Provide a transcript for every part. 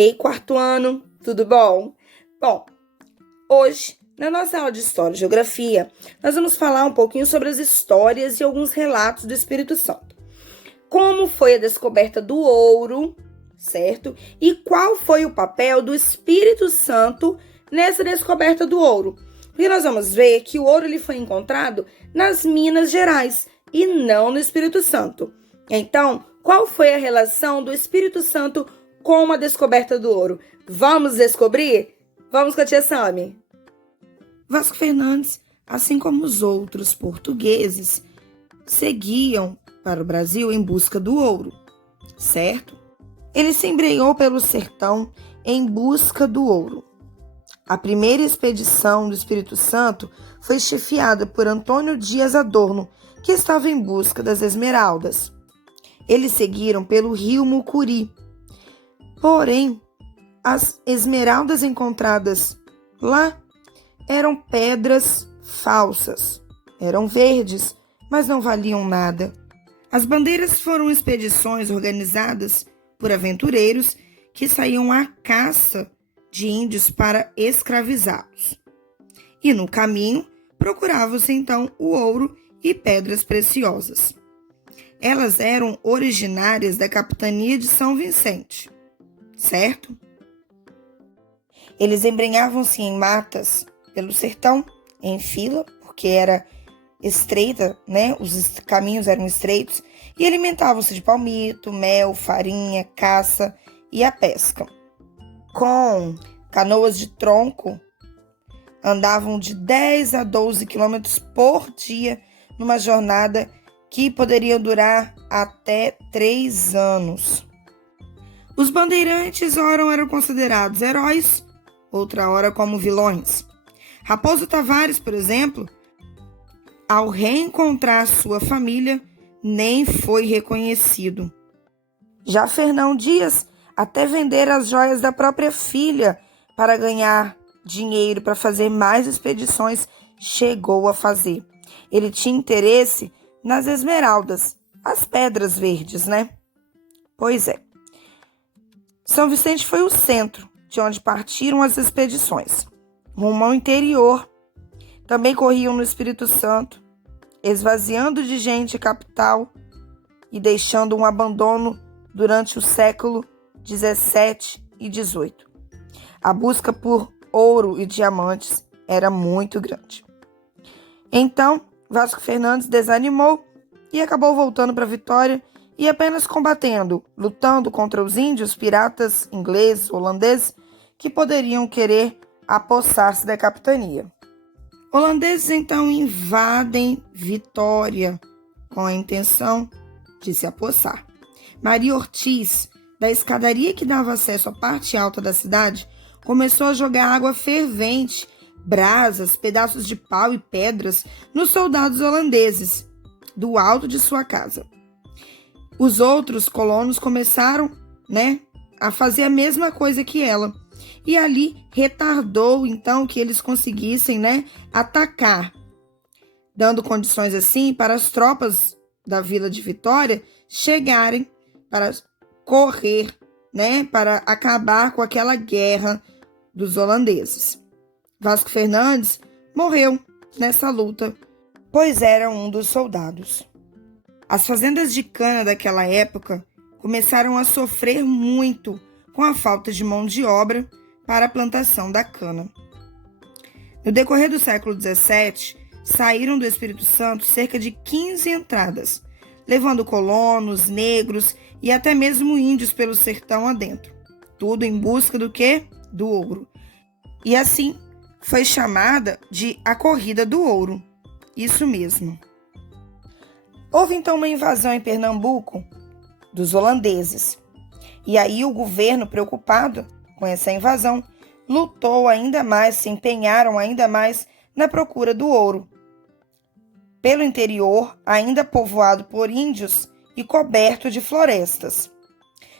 Ei, quarto ano, tudo bom? Bom, hoje, na nossa aula de História e Geografia, nós vamos falar um pouquinho sobre as histórias e alguns relatos do Espírito Santo. Como foi a descoberta do ouro, certo? E qual foi o papel do Espírito Santo nessa descoberta do ouro? Porque nós vamos ver que o ouro ele foi encontrado nas Minas Gerais e não no Espírito Santo. Então, qual foi a relação do Espírito Santo com a descoberta do ouro? Vamos descobrir? Vamos com a tia Sami. Vasco Fernandes, assim como os outros portugueses, seguiam para o Brasil em busca do ouro, certo? Ele se embrenhou pelo sertão em busca do ouro. A primeira expedição do Espírito Santo foi chefiada por Antônio Dias Adorno, que estava em busca das esmeraldas. Eles seguiram pelo rio Mucuri. Porém, as esmeraldas encontradas lá eram pedras falsas. Eram verdes, mas não valiam nada. As bandeiras foram expedições organizadas por aventureiros que saíam à caça de índios para escravizá-los. E no caminho, procurava-se então o ouro e pedras preciosas. Elas eram originárias da capitania de São Vicente, certo? Eles embrenhavam-se em matas pelo sertão, em fila, porque era estreita, né? Os caminhos eram estreitos, e alimentavam-se de palmito, mel, farinha, caça e a pesca. Com canoas de tronco, andavam de 10 a 12 quilômetros por dia numa jornada que poderia durar até 3 anos. Os bandeirantes, ora eram considerados heróis, outra hora como vilões. Raposo Tavares, por exemplo, ao reencontrar sua família, nem foi reconhecido. Já Fernão Dias, até vender as joias da própria filha para ganhar dinheiro para fazer mais expedições, chegou a fazer. Ele tinha interesse nas esmeraldas, as pedras verdes, né? Pois é. São Vicente foi o centro de onde partiram as expedições, rumo ao interior. Também corriam no Espírito Santo, esvaziando de gente a capital e deixando um abandono durante o século 17 e 18. A busca por ouro e diamantes era muito grande. Então, Vasco Fernandes desanimou e acabou voltando para Vitória e apenas combatendo, lutando contra os índios, piratas ingleses, holandeses, que poderiam querer apossar-se da capitania. Holandeses então invadem Vitória com a intenção de se apossar. Maria Ortiz, da escadaria que dava acesso à parte alta da cidade, começou a jogar água fervente, brasas, pedaços de pau e pedras nos soldados holandeses, do alto de sua casa. Os outros colonos começaram, a fazer a mesma coisa que ela. E ali retardou, então, que eles conseguissem, atacar, dando condições, assim, para as tropas da Vila de Vitória chegarem para correr, para acabar com aquela guerra dos holandeses. Vasco Fernandes morreu nessa luta, pois era um dos soldados. As fazendas de cana daquela época começaram a sofrer muito com a falta de mão de obra para a plantação da cana. No decorrer do século XVII, saíram do Espírito Santo cerca de 15 entradas, levando colonos, negros e até mesmo índios pelo sertão adentro. Tudo em busca do quê? Do ouro. E assim foi chamada de a Corrida do Ouro. Isso mesmo. Houve então uma invasão em Pernambuco dos holandeses. E aí o governo, preocupado com essa invasão, lutou ainda mais, se empenharam ainda mais na procura do ouro. Pelo interior, ainda povoado por índios e coberto de florestas,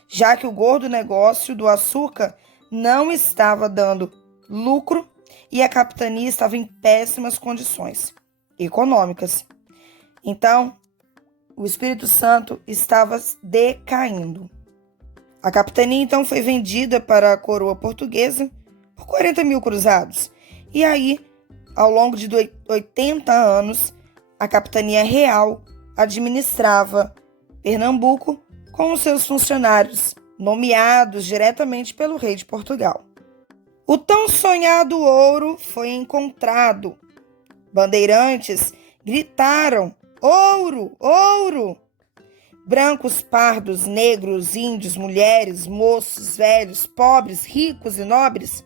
já que o gordo negócio do açúcar não estava dando lucro e a capitania estava em péssimas condições econômicas. Então, o Espírito Santo estava decaindo. A capitania então foi vendida para a coroa portuguesa por 40 mil cruzados. E aí, ao longo de 80 anos, a capitania real administrava Pernambuco com os seus funcionários, nomeados diretamente pelo rei de Portugal. O tão sonhado ouro foi encontrado. Bandeirantes gritaram: ouro, ouro! Brancos, pardos, negros, índios, mulheres, moços, velhos, pobres, ricos e nobres,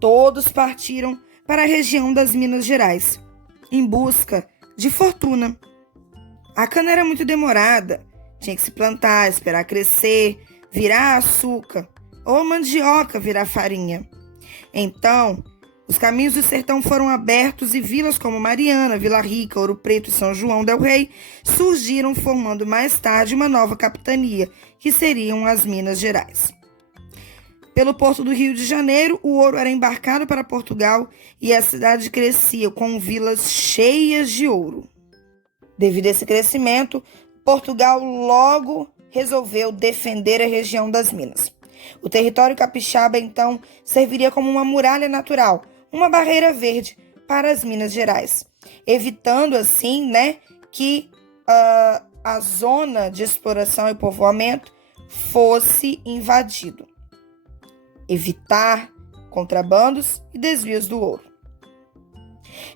todos partiram para a região das Minas Gerais, em busca de fortuna. A cana era muito demorada, tinha que se plantar, esperar crescer, virar açúcar, ou a mandioca virar farinha. Então, os caminhos do sertão foram abertos e vilas como Mariana, Vila Rica, Ouro Preto e São João del Rei surgiram, formando mais tarde uma nova capitania, que seriam as Minas Gerais. Pelo porto do Rio de Janeiro, o ouro era embarcado para Portugal e a cidade crescia com vilas cheias de ouro. Devido a esse crescimento, Portugal logo resolveu defender a região das Minas. O território capixaba, então, serviria como uma muralha natural, uma barreira verde para as Minas Gerais, evitando, assim, que a zona de exploração e povoamento fosse invadido. Evitar contrabandos e desvios do ouro.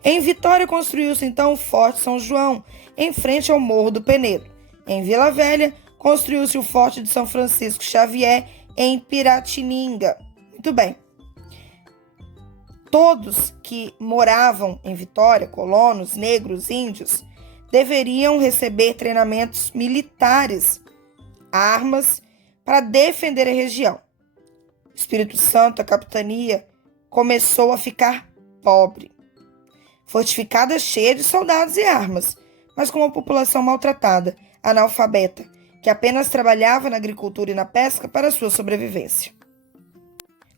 Em Vitória construiu-se, então, o Forte São João, em frente ao Morro do Penedo. Em Vila Velha, construiu-se o Forte de São Francisco Xavier, em Piratininga. Muito bem. Todos que moravam em Vitória, colonos, negros, índios, deveriam receber treinamentos militares, armas, para defender a região. Espírito Santo, a capitania, começou a ficar pobre. Fortificada, cheia de soldados e armas, mas com uma população maltratada, analfabeta, que apenas trabalhava na agricultura e na pesca para sua sobrevivência.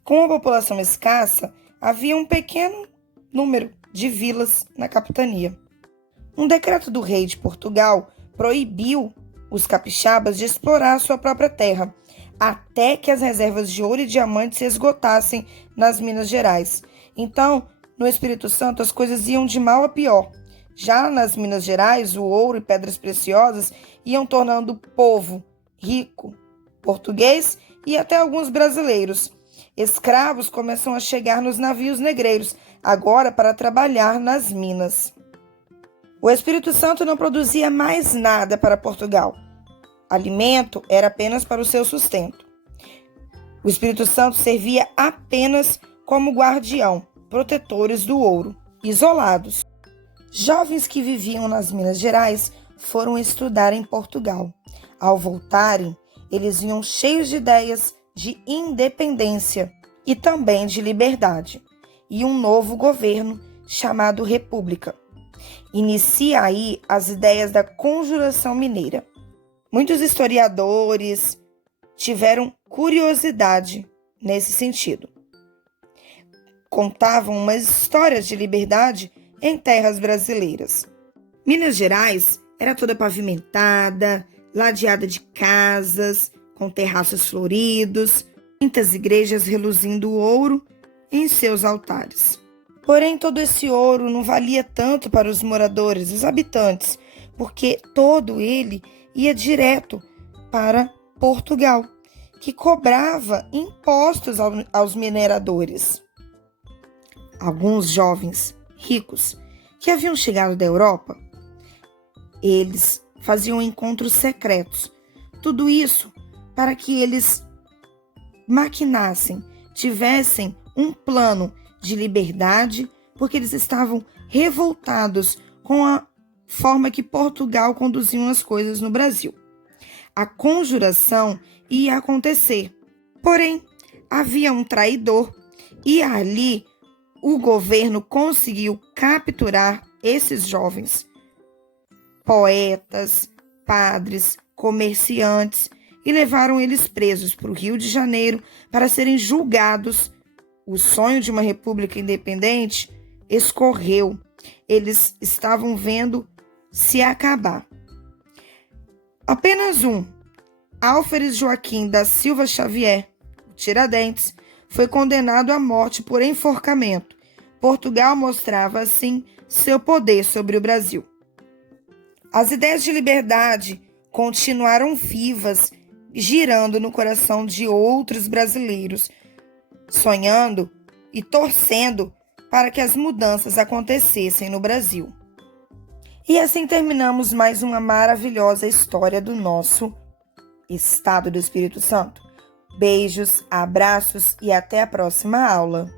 Com a população escassa, havia um pequeno número de vilas na capitania. Um decreto do rei de Portugal proibiu os capixabas de explorar sua própria terra, até que as reservas de ouro e diamantes se esgotassem nas Minas Gerais. Então, no Espírito Santo, as coisas iam de mal a pior. Já nas Minas Gerais, o ouro e pedras preciosas iam tornando o povo rico, português e até alguns brasileiros. Escravos começam a chegar nos navios negreiros, agora para trabalhar nas minas. O Espírito Santo não produzia mais nada para Portugal. Alimento era apenas para o seu sustento. O Espírito Santo servia apenas como guardião, protetores do ouro, isolados. Jovens que viviam nas Minas Gerais foram estudar em Portugal. Ao voltarem, eles vinham cheios de ideias de independência e também de liberdade, e um novo governo chamado República. Inicia aí as ideias da Conjuração Mineira. Muitos historiadores tiveram curiosidade nesse sentido. Contavam umas histórias de liberdade em terras brasileiras. Minas Gerais era toda pavimentada, ladeada de casas, com terraços floridos, muitas igrejas reluzindo ouro em seus altares. Porém, todo esse ouro não valia tanto para os moradores, os habitantes, porque todo ele ia direto para Portugal, que cobrava impostos aos mineradores. Alguns jovens ricos que haviam chegado da Europa, eles faziam encontros secretos. Tudo isso para que eles maquinassem, tivessem um plano de liberdade, porque eles estavam revoltados com a forma que Portugal conduzia as coisas no Brasil. A conjuração ia acontecer, porém havia um traidor e ali o governo conseguiu capturar esses jovens, poetas, padres, comerciantes, e levaram eles presos para o Rio de Janeiro para serem julgados. O sonho de uma república independente escorreu. Eles estavam vendo se acabar. Apenas um Álferes Joaquim da Silva Xavier, o Tiradentes, foi condenado à morte por enforcamento. Portugal mostrava, assim, seu poder sobre o Brasil. As ideias de liberdade continuaram vivas, girando no coração de outros brasileiros, sonhando e torcendo para que as mudanças acontecessem no Brasil. E assim terminamos mais uma maravilhosa história do nosso Estado do Espírito Santo. Beijos, abraços e até a próxima aula.